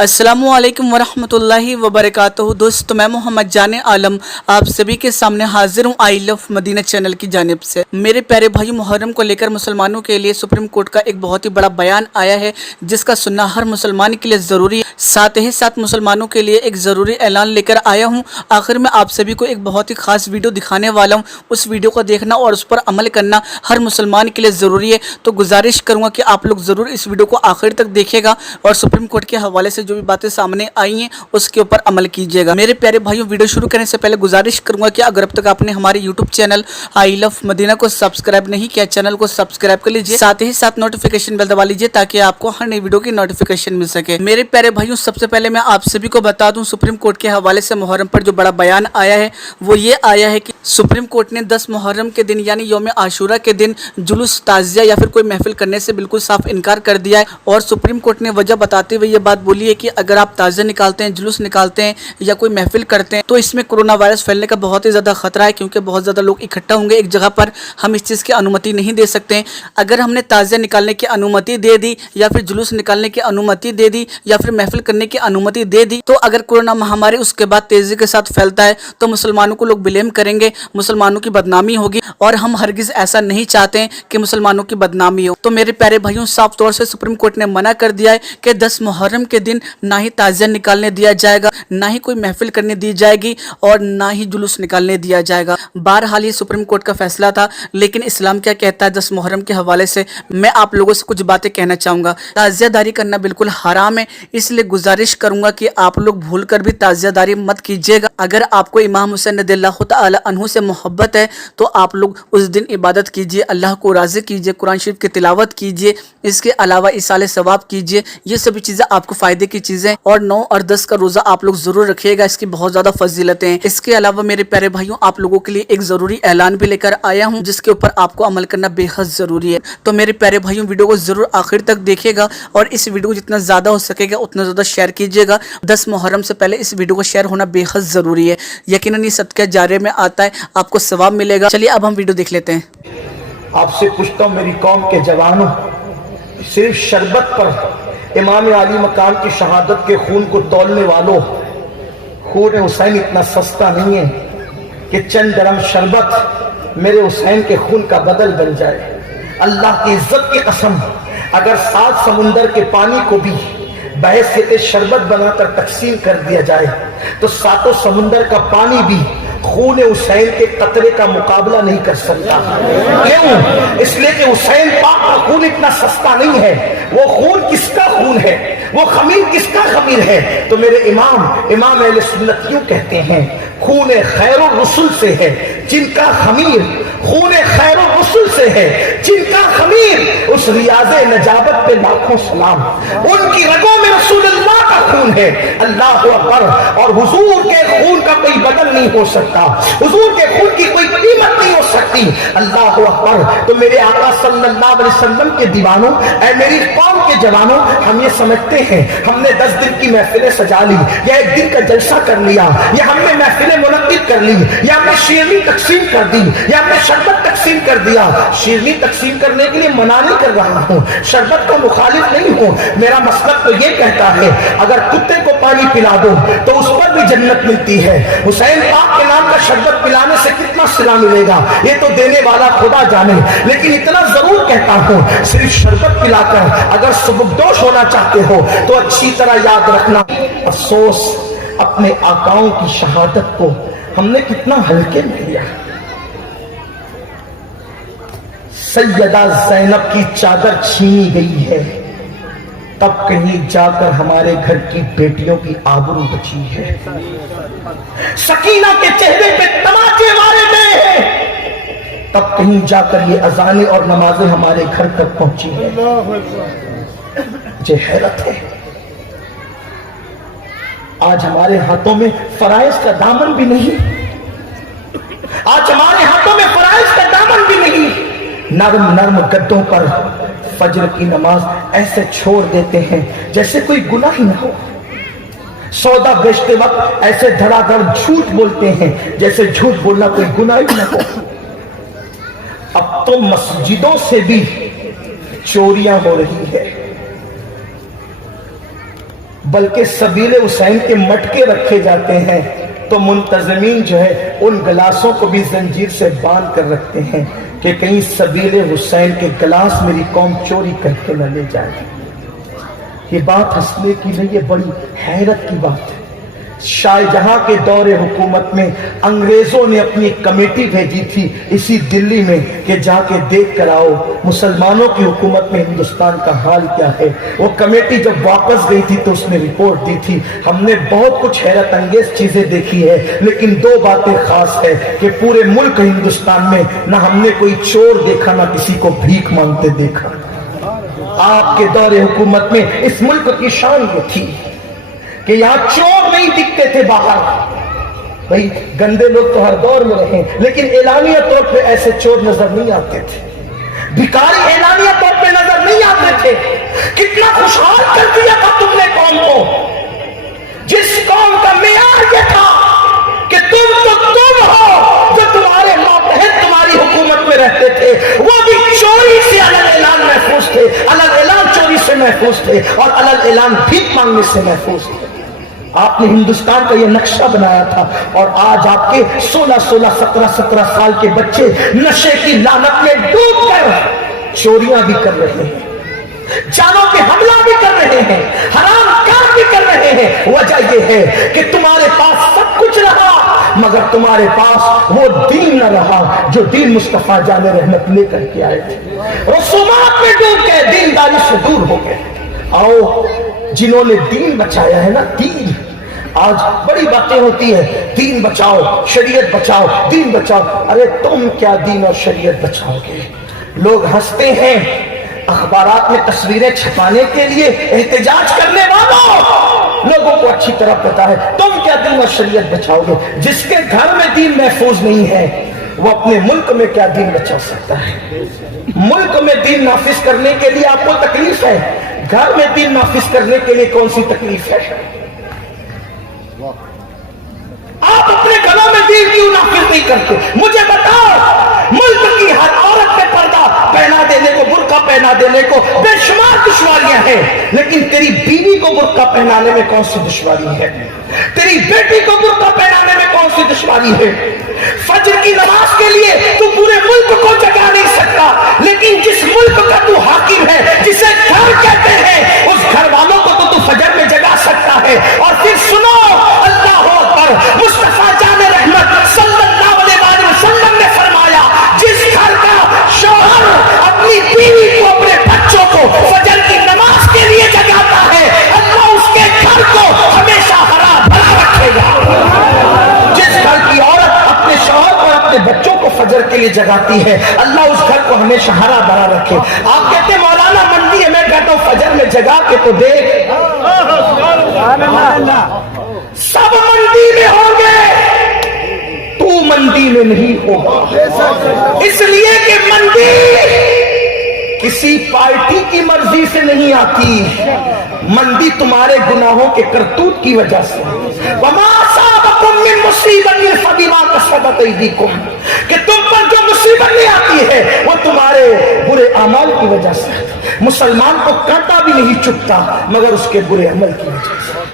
अस्सलामुअलैकुम वरहमतुल्लाहि वबरकातुहू। दोस्तों, मैं मोहम्मद जाने आलम आप सभी के सामने हाजिर हूँ आई लव मदीना चैनल की जानिब से। मेरे प्यारे भाई, मुहर्रम को लेकर मुसलमानों के लिए सुप्रीम कोर्ट का एक बहुत ही बड़ा बयान आया है, जिसका सुनना हर मुसलमान के लिए ज़रूरी है। साथ ही साथ मुसलमानों के लिए एक ज़रूरी ऐलान लेकर आया हूँ। आखिर में आप सभी को एक बहुत ही खास वीडियो दिखाने वाला हूँ। उस वीडियो को देखना और उस पर अमल करना हर मुसलमान के लिए ज़रूरी है। तो गुजारिश करूँगा कि आप लोग ज़रूर इस वीडियो को आखिर तक देखिएगा और सुप्रीम कोर्ट के हवाले से जो भी बातें सामने आई हैं उसके ऊपर अमल कीजिएगा। मेरे प्यारे भाइयों, वीडियो शुरू करने से पहले गुजारिश करूंगा कि अगर अब तक आपने हमारे YouTube channel I love Medina को सब्सक्राइब नहीं किया, चैनल को सब्सक्राइब कर लीजिए। साथ ही साथ नोटिफिकेशन बेल दबा लीजिए ताकि आपको हर नई वीडियो की नोटिफिकेशन मिल सके। मेरे प्यारे भाइयों, सबसे पहले मैं आप सभी को बता दूं, सुप्रीम कोर्ट के हवाले से मुहर्रम पर जो बड़ा बयान आया है वो ये आया है कि सुप्रीम कोर्ट ने 10 मुहर्रम के दिन यानी यौम आशूरा के दिन जुलूस, ताज़िया या फिर कोई महफिल करने से बिल्कुल साफ इनकार कर दिया है। और सुप्रीम कोर्ट ने वजह बताते हुए ये बात बोली है कि अगर आप ताज़िया निकालते हैं, जुलूस निकालते हैं या कोई महफिल करते हैं तो इसमें कोरोना वायरस फैलने का बहुत ही ज़्यादा खतरा है, क्योंकि बहुत ज़्यादा लोग इकट्ठा होंगे एक जगह पर। हम इस चीज़ की अनुमति नहीं दे सकते। अगर हमने ताज़िया निकालने की अनुमति दे दी या फिर जुलूस निकालने की अनुमति दे दी या फिर महफिल करने की अनुमति दे दी, तो अगर कोरोना महामारी उसके बाद तेज़ी के साथ फैलता है तो मुसलमानों को लोग ब्लेम करेंगे, मुसलमानों की बदनामी होगी। और हम हरगिज़ ऐसा नहीं चाहते हैं कि मुसलमानों की बदनामी हो। तो मेरे प्यारे भाइयों, साफ तौर से सुप्रीम कोर्ट ने मना कर दिया है कि 10 मुहर्रम के दिन ना ही ताज़िया निकालने दिया जाएगा, ना ही कोई महफिल करने दी जाएगी और ना ही जुलूस निकालने दिया जाएगा। बहरहाल ये सुप्रीम कोर्ट का फैसला था, लेकिन इस्लाम क्या कहता है 10 मुहर्रम के हवाले से मैं आप लोगों से कुछ बातें कहना चाहूँगा। ताज़ियादारी करना बिल्कुल हराम है, इसलिए गुजारिश करूँगा कि आप लोग भूल कर भी ताज़ियादारी मत कीजिएगा। अगर आपको इमाम हुसैन रज़ियल्लाहु तआला अन्हु से मोहब्बत है तो आप लोग उस दिन इबादत कीजिए, अल्लाह को राज़ी कीजिए, कुरान शरीफ की तिलावत कीजिए, इसके अलावा इसाले सवाब कीजिए। ये सभी चीज़ें आपको फ़ायदे की चीज़ें। और 9 और 10 का रोज़ा आप लोग ज़रूर रखिएगा, इसकी बहुत ज़्यादा फजीलतें हैं। इसके अलावा मेरे प्यारे भाइयों, आप लोगों के लिए एक ज़रूरी ऐलान भी लेकर आया हूँ जिसके ऊपर आपको अमल करना बेहद ज़रूरी है। तो मेरे प्यारे भाइयों, वीडियो को ज़रूर आखिर तक देखिएगा और इस वीडियो को जितना ज़्यादा हो सकेगा उतना ज़्यादा शेयर कीजिएगा। 10 मुहर्रम से पहले इस वीडियो को शेयर होना बेहद ज़रूरी है। यकीनन ये सदका जारिया में आता है, आपको सवाब मिलेगा। चलिए अब हम वीडियो देख लेते हैं। आपसे पूछता हूँ मेरी कौम के जवानों, सिर्फ शरबत पर इमाम आली मकाम की शहादत के खून को तौलने वालों, खून हुसैन इतना सस्ता नहीं है कि चंद गरम शरबत मेरे हुसैन के खून का बदल बन जाए। अल्लाह की इज्जत की कसम, अगर 7 समुंदर के पानी को भी बहैसियत शरबत बनाकर तकसीम कर दिया जाए तो 7 समुंदर का पानी भी खून हुसैन के कतरे का मुकाबला नहीं कर सकता। क्यों? इसलिए कि हुसैन पाक का खून इतना सस्ता नहीं है। वो खून किसका खून है, वो खमीर किसका खमीर है? तो मेरे इमाम अहले सुन्नत यूं कहते हैं, खून खैरुर रसूल से है जिनका खमीर, खून खैरुर रसूल से है जिनका खमीर, उस रियाज़े नजाबत पे लाखों सलाम। उनकी रगों में रसूलुल्लाह का खून है। अल्लाह अकबर। और हुजूर के खून का कोई बदल नहीं हो सकता, हुजूर के खून की कोई कीमत नहीं हो सकती। अल्लाह अकबर। तो मेरे आका सल्लल्लाहु अलैहि वसल्लम के दीवानों, ऐ मेरी कौम के जवानों, हम ये समझते हैं हमने 10 दिन की महफिलें सजा ली या एक दिन का जलसा कर लिया या हमने महफिलें मुनक्किद कर ली या हमने शीरनी तकसीम कर दी या हमने शरबत तकसीम कर दिया। शीरनी तकसीम करने के लिए मना नहीं कर रहा हूँ, शरबत का मुखालिफ नहीं हूँ। मेरा मसलब तो ये कहता है अगर कुत्ते को पानी पिला दो तो उस पर भी जन्नत मिलती है। हुसैन पाक के नाम का शरबत पिलाने से कितना सिला मिलेगा ये तो देने वाला खुदा जाने। लेकिन इतना जरूर कहता हूँ, सिर्फ शरबत पिलाकर अगर सुबुकदोश होना चाहते हो तो अच्छी तरह याद रखना, अफसोस अपने आकाओं की शहादत को हमने कितना हल्के में लिया। सैयदा जैनब की चादर छीनी गई है, तब कहीं जाकर हमारे घर की बेटियों की आबरू बची है। सकीना के चेहरे पे तमाचे मारे गए हैं, तब कहीं जाकर ये अजानें और नमाजें हमारे घर तक पहुंची है। मुझे हैरत है, आज हमारे हाथों में फराइज का दामन भी नहीं, आज हमारे हाथों में फराइज का दामन भी नहीं। नर्म नर्म गद्दों पर फजर की नमाज ऐसे छोड़ देते हैं जैसे कोई गुनाह ही ना हो। सौदा बेचते वक्त ऐसे धड़ाधड़ झूठ बोलते हैं जैसे झूठ बोलना कोई गुनाह ही ना हो। अब तो मस्जिदों से भी चोरियां हो रही है। बल्कि सबील हुसैन के मटके रखे जाते हैं तो मुंतजमीन जो है उन गिलासों को भी जंजीर से बांध कर रखते हैं कि कहीं सबील हुसैन के गिलास मेरी कौम चोरी करके न ले जाए। ये बात हंसने की नहीं, ये बड़ी हैरत की बात है। शाहजहां के दौरे हुकूमत में अंग्रेजों ने अपनी एक कमेटी भेजी थी इसी दिल्ली में कि जाके देख कर आओ मुसलमानों की हुकूमत में हिंदुस्तान का हाल क्या है। वो कमेटी जब वापस गई थी तो उसने रिपोर्ट दी थी, हमने बहुत कुछ हैरत अंगेज चीजें देखी है, लेकिन दो बातें खास है कि पूरे मुल्क हिंदुस्तान में ना हमने कोई चोर देखा ना किसी को भीख मांगते देखा। आपके दौरे हुकूमत में इस मुल्क की शान ये थी कि यहां चोर नहीं दिखते थे बाहर। भाई गंदे लोग तो हर दौर में रहे, लेकिन एलानिया तौर पे ऐसे चोर नजर नहीं आते थे, भिखारी एलानिया तौर पे नजर नहीं आते थे। कितना खुशहाल कर दिया था तुमने कौम को, जिस कौम का मेयार ये था कि तुम तो तुम हो जो तुम्हारे मातहत तुम्हारी हुकूमत में रहते थे, वो भी चोरी से अलग ऐलान महफूज थे, अलग ऐलान चोरी से महफूज थे और अलग ऐलान भीख मांगने से महफूज थे। आपने हिंदुस्तान का ये नक्शा बनाया था और आज आपके 16-16, 17-17 साल के बच्चे नशे की लानत में डूब कर चोरियां भी कर रहे हैं, जानों पे हमला भी कर रहे हैं, हराम काम भी कर रहे हैं। वजह यह है कि तुम्हारे पास सब कुछ रहा मगर तुम्हारे पास वो दीन न रहा जो दीन मुस्तफा जाने रहमत लेकर के आए थे। रसूमात में डूब गए, दीनदारी से दूर हो गए। आओ जिन्होंने दीन बचाया है ना, दीन, आज बड़ी बातें होती है दीन बचाओ, शरीयत बचाओ, दीन बचाओ। अरे तुम क्या दीन और शरीयत बचाओगे? लोग हंसते हैं अखबारात में तस्वीरें छपाने के लिए, एहतजाज करने वालों लोगों को अच्छी तरह पता है तुम क्या दीन और शरीयत बचाओगे। जिसके घर में दीन महफूज नहीं है वो अपने मुल्क में क्या दीन बचा सकता है। मुल्क में दीन नाफिज करने के लिए आपको तकलीफ है, घर में दीन नाफिज करने के लिए कौन सी तकलीफ है? आप अपने घरों में दीन क्यों नाफिज नहीं करते? मुझे बताओ, मुल्क की हर औरत पे पर्दा पहना देने को, बुर्का पहना देने को बेशुमार दुश्वारियां हैं, लेकिन तेरी बीवी को बुर्का पहनाने में कौन सी दुश्वारी है? तेरी बेटी को बुर्का पहनाने में कौन सी दुश्वारी है? फजर की नमाज के लिए तू पूरे मुल्क को जगा नहीं सकता, लेकिन जिस मुल्क का तू हाकिम है, जिसे घर कहते हैं, उस घर वालों को तो तू फजर में जगा सकता है। और फिर सुनो, अल्लाह अकबर, मुस्तफा जाने रहमत सल्लल्लाहु अलैहि वसल्लम ने फरमाया, जिस घर का शौहर अपनी बीवी को, अपने बच्चों को फजर की नमाज के लिए जगाता है, अल्लाह उसके घर को हमेशा हरा भरा रखेगा। जिस घर की औरत अपने शौहर और अपने बच्चों को फजर के लिए जगाती है, अल्लाह उस घर को हमेशा हरा भरा रखे। आप कहते मौलाना मंदी है, मैं कहता हूं फजर में जगा के तो देख, सब मंदी में होंगे, तू मंदी में नहीं होगा। इसलिए कि मंदी किसी पार्टी की मर्जी से नहीं आती, मंदी तुम्हारे गुनाहों के करतूत की वजह से। कि तुम पर जो मुसीबत नहीं आती है वो तुम्हारे बुरे अमल की वजह से। मुसलमान को कांटा भी नहीं चुभता मगर उसके बुरे अमल की वजह से।